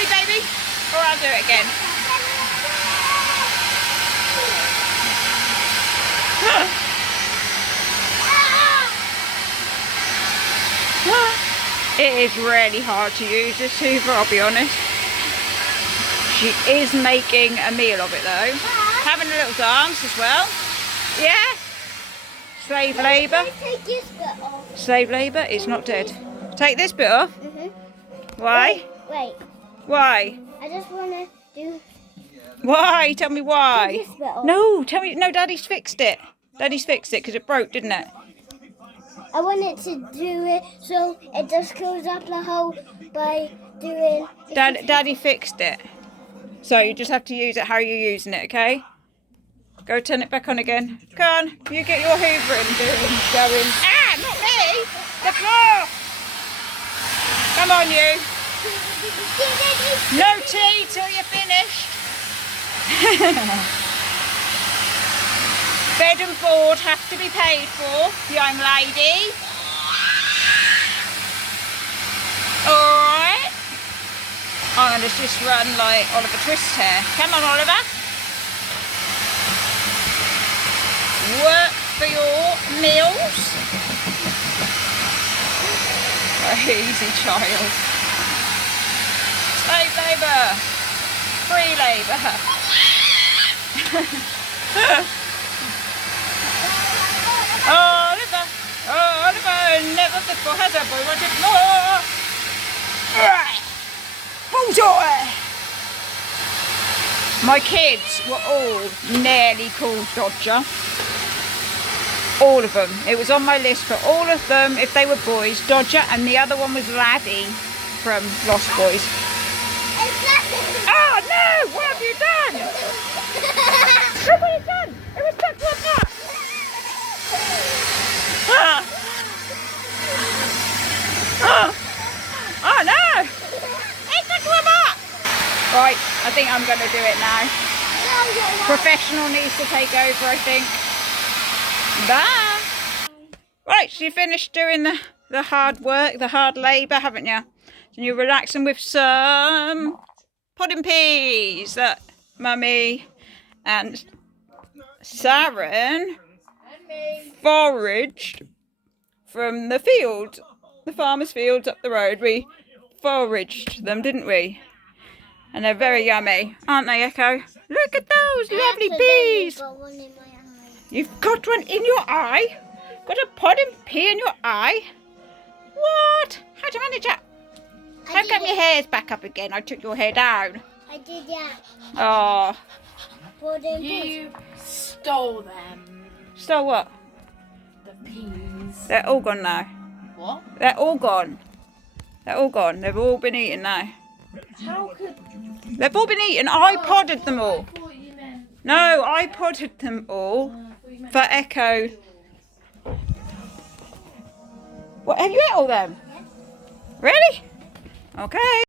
me, baby? Or I'll do it again. It is really hard to use this hoover, I'll be honest. She is making a meal of it though. Having a little dance as well. Yeah? Slave labour. Take this bit off. Slave labour, it's not dead. Take this bit off? Why? Wait. Why? I just want to do... Why? Tell me why. Take this bit off. No, tell me. No, Daddy's fixed it. Daddy's fixed it because it broke, didn't it? I wanted to do it so it just goes up the hole by doing... Daddy fixed it. So you just have to use it how you're using it, okay? Go turn it back on again. Come on, you get your hoovering going. Ah, not me! The floor! Come on, you. No tea till you're finished. Bed and board have to be paid for, young lady. Alright. I'm going to just run like Oliver Twist here. Come on, Oliver. Work for your meals. Crazy child. Slave labour. Free labour. Oliver, Oliver, never before has a boy wanted more. Bullseye! My kids were all nearly called Dodger. All of them. It was on my list for all of them, if they were boys, Dodger, and the other one was Laddie from Lost Boys. Oh no! What have you done? Look what you've done! It was stuck to a pot! Oh no! It's stuck to a pot! Right, I think I'm going to do it now. Professional needs to take over, I think. Bye! Right, so you finished doing the hard work, the hard labour, haven't you? And you're relaxing with some pudding peas that Mummy and Sharon foraged from the field, the farmer's fields up the road. We foraged them, didn't we? And they're very yummy, aren't they, Echo? Look at those lovely peas. You've got one in your eye? Got a pudding pea in your eye? What? How'd you manage that? How come your hair's back up again? I took your hair down. I did that. Oh. You stole them. Stole what? The peas. They're all gone now. What? They're all gone. They're all gone. They've all been eaten now. How could... They've all been eaten. I podded them all. I thought you meant... No, I podded them all for Echo. What, have you ate all them? Really? Okay.